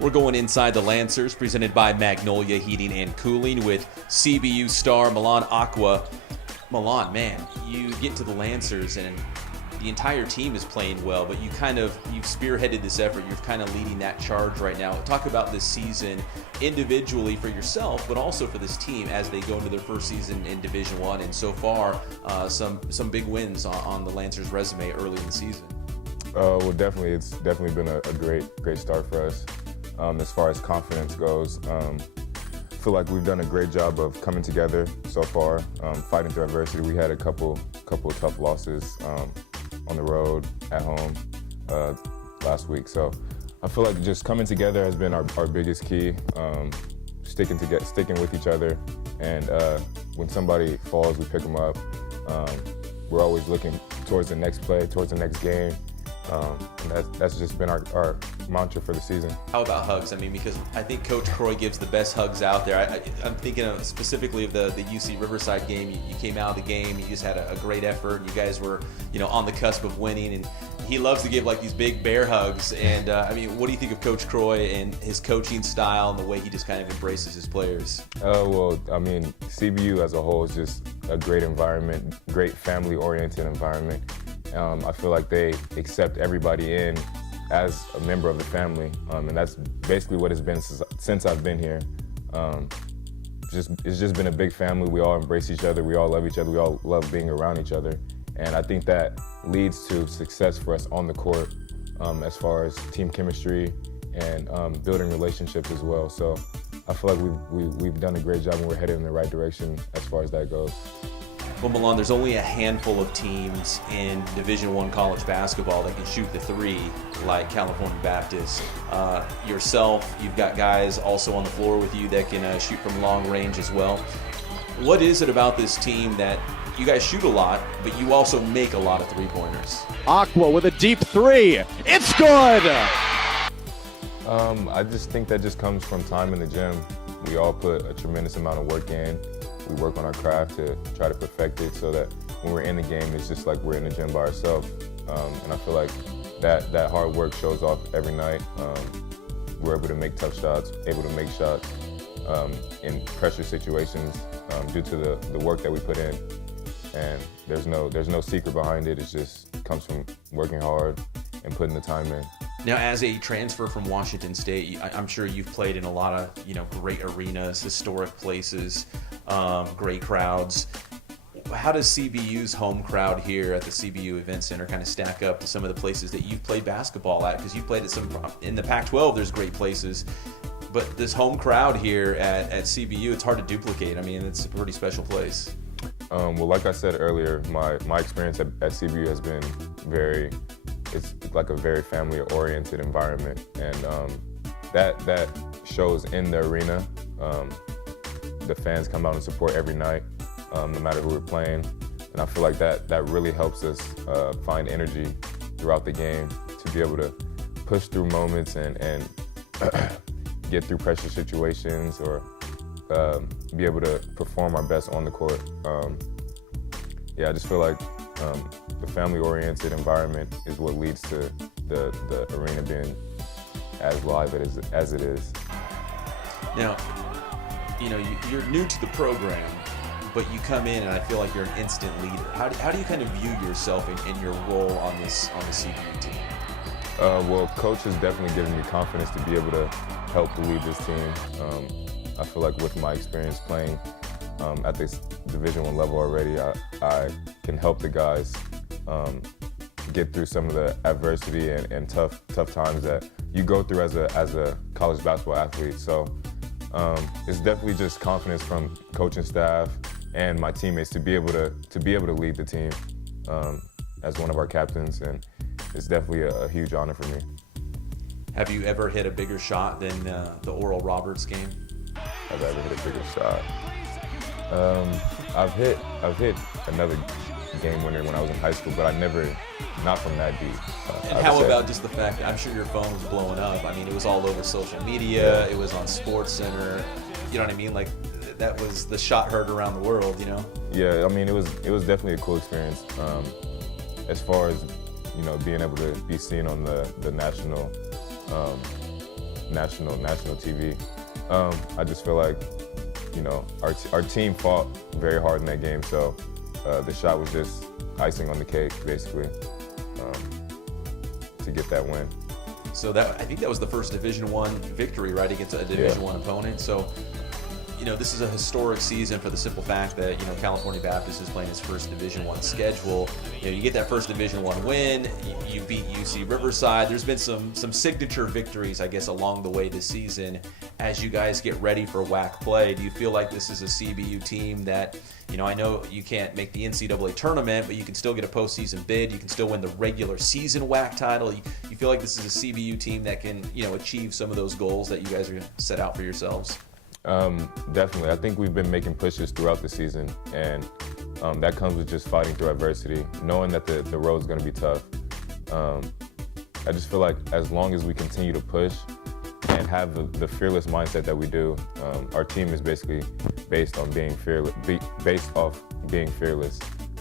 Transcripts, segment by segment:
We're going inside the Lancers, presented by Magnolia Heating and Cooling with CBU star Milan Acquaah. Milan, man, you get to the Lancers and the entire team is playing well, but you've spearheaded this effort. You're kind of leading that charge right now. Talk about this season individually for yourself, but also for this team as they go into their first season in Division I. And so far, some big wins on the Lancers' resume early in the season. Well, definitely, it's definitely been a great start for us. As far as confidence goes, I feel like we've done a great job of coming together so far, fighting through adversity. We had a couple tough losses on the road, at home, last week. So I feel like just coming together has been our biggest key, sticking with each other. And when somebody falls, we pick them up. We're always looking towards the next play, towards the next game. And that's just been our mantra for the season. How about hugs? I mean, because I think Coach Croy gives the best hugs out there. I'm thinking specifically of the UC Riverside game. You came out of the game, you just had a great effort. You guys were, on the cusp of winning, and he loves to give like these big bear hugs. And I mean, what do you think of Coach Croy and his coaching style and the way he just kind of embraces his players? Well, I mean, CBU as a whole is just a great environment, great family-oriented environment. I feel like they accept everybody in as a member of the family, and that's basically what it's been since I've been here. It's just been a big family. We all embrace each other. We all love each other. We all love being around each other, and I think that leads to success for us on the court, as far as team chemistry and building relationships as well. So I feel like we've done a great job, and we're headed in the right direction as far as that goes. Well, Milan, there's only a handful of teams in Division I college basketball that can shoot the three like California Baptist. Yourself, you've got guys also on the floor with you that can shoot from long range as well. What is it about this team that you guys shoot a lot, but you also make a lot of three-pointers? Acquaah with a deep three. It's good! I just think that just comes from time in the gym. We all put a tremendous amount of work in. We work on our craft to try to perfect it so that when we're in the game, it's just like we're in the gym by ourselves. And I feel like that hard work shows off every night. We're able to make tough shots, able to make shots in pressure situations due to the work that we put in. And there's no secret behind it. It just comes from working hard and putting the time in. Now, as a transfer from Washington State, I'm sure you've played in a lot of great arenas, historic places, great crowds. How does CBU's home crowd here at the CBU Event Center kind of stack up to some of the places that you've played basketball at? Because you've played at some in the Pac-12. There's great places, but this home crowd here at CBU, it's hard to duplicate. I mean, it's a pretty special place. Well, like I said earlier, my experience at CBU has been it's like a very family-oriented environment, and that shows in the arena. The fans come out and support every night, no matter who we're playing, and I feel like that really helps us find energy throughout the game to be able to push through moments and get through pressure situations or be able to perform our best on the court. I just feel like the family-oriented environment is what leads to the arena being as live as it is. Now, you're new to the program, but you come in and I feel like you're an instant leader. How do you kind of view yourself in your role on the CBU team? Well, Coach has definitely given me confidence to be able to help to lead this team. I feel like with my experience playing at this Division I level already, I can help the guys get through some of the adversity and tough times that you go through as a college basketball athlete. So it's definitely just confidence from coaching staff and my teammates to be able to lead the team as one of our captains, and it's definitely a huge honor for me. Have you ever hit a bigger shot than the Oral Roberts game? Have I ever hit a bigger shot? I've hit another game winner when I was in high school, but not from that deep. And how about just the fact that I'm sure your phone was blowing up? I mean, it was all over social media. It was on SportsCenter. You know what I mean? Like, that was the shot heard around the world. Yeah, I mean, it was definitely a cool experience. As far as being able to be seen on the national national TV. I just feel like, you know, our team fought very hard in that game, so the shot was just icing on the cake, basically, to get that win. So I think that was the first Division I victory, right, against a Division I opponent. So, you know, this is a historic season for the simple fact that, you know, California Baptist is playing its first Division I schedule. You know, you get that first Division I win, you beat UC Riverside. There's been some signature victories, I guess, along the way this season. As you guys get ready for WAC play, do you feel like this is a CBU team that, you know, I know you can't make the NCAA tournament, but you can still get a postseason bid. You can still win the regular season WAC title. You feel like this is a CBU team that can, you know, achieve some of those goals that you guys are set out for yourselves? Definitely. I think we've been making pushes throughout the season, and that comes with just fighting through adversity, knowing that the road's going to be tough. I just feel like as long as we continue to push and have the fearless mindset that we do, our team is basically based on being fearless, based off being fearless.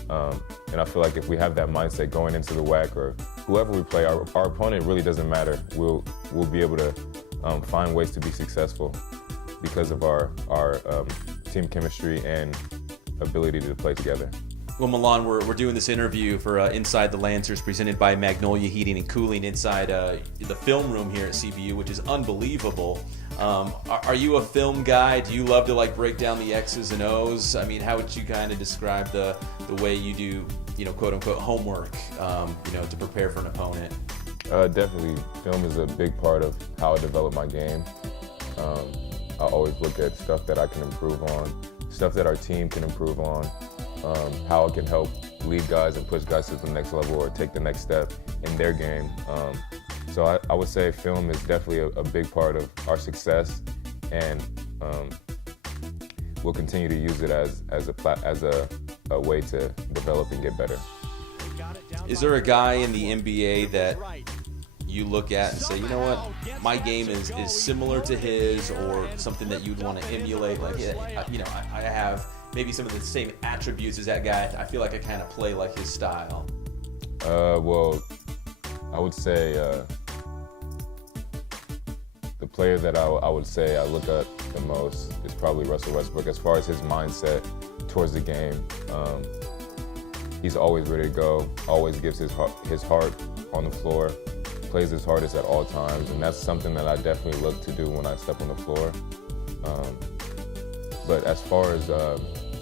And I feel like if we have that mindset going into the WAC or whoever we play, our opponent really doesn't matter. We'll be able to find ways to be successful because of our team chemistry and ability to play together. Well, Milan, we're doing this interview for Inside the Lancers, presented by Magnolia Heating and Cooling inside the film room here at CBU, which is unbelievable. Are you a film guy? Do you love to like break down the X's and O's? I mean, how would you kind of describe the way you do, you know, quote unquote homework, you know, to prepare for an opponent? Definitely, film is a big part of how I develop my game. I always look at stuff that I can improve on, stuff that our team can improve on, how it can help lead guys and push guys to the next level or take the next step in their game. So I would say film is definitely a big part of our success, and we'll continue to use it as a way to develop and get better. Is there a guy in the NBA that you look at and say, you know what, my game is similar to his, or something that you'd want to emulate? Like, you know, I have maybe some of the same attributes as that guy. I feel like I kind of play like his style. Well, I would say the player that I would say I look at the most is probably Russell Westbrook. As far as his mindset towards the game, he's always ready to go, always gives his heart on the floor, plays his hardest at all times, and that's something that I definitely look to do when I step on the floor. But as far as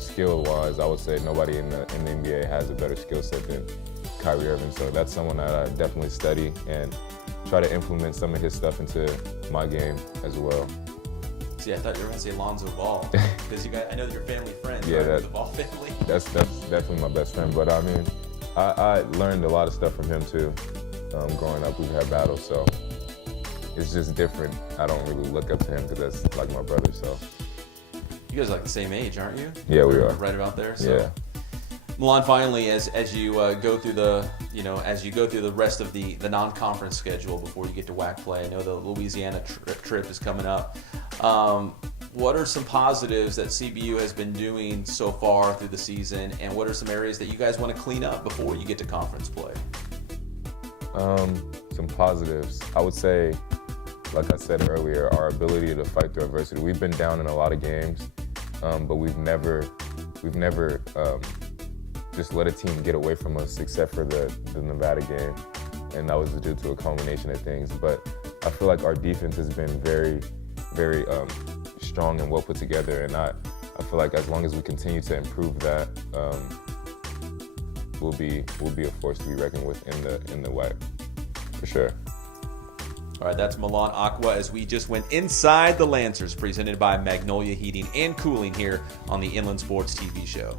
skill-wise, I would say nobody in the NBA has a better skill set than Kyrie Irving. So that's someone that I definitely study and try to implement some of his stuff into my game as well. See, I thought you were going to say Lonzo Ball, because I know you're family friends, yeah, right? The Ball family. That's definitely my best friend. But I mean, I learned a lot of stuff from him too. Growing up, we've had battles, so it's just different. I don't really look up to him because that's like my brother. So you guys are like the same age, aren't you? Yeah, we are. Right about there. So. Yeah. Milan, finally, as you go through the rest of the non-conference schedule before you get to WAC play, I know the Louisiana trip is coming up. What are some positives that CBU has been doing so far through the season, and what are some areas that you guys want to clean up before you get to conference play? Some positives, I would say, like I said earlier, our ability to fight through adversity. We've been down in a lot of games, but we've never just let a team get away from us, except for the Nevada game, and that was due to a culmination of things. But I feel like our defense has been very, very strong and well put together, and I feel like as long as we continue to improve that, we'll be a force to be reckoned with in the WAC, for sure. All right, that's Milan Acquaah as we just went inside the Lancers, presented by Magnolia Heating and Cooling here on the Inland Sports TV show.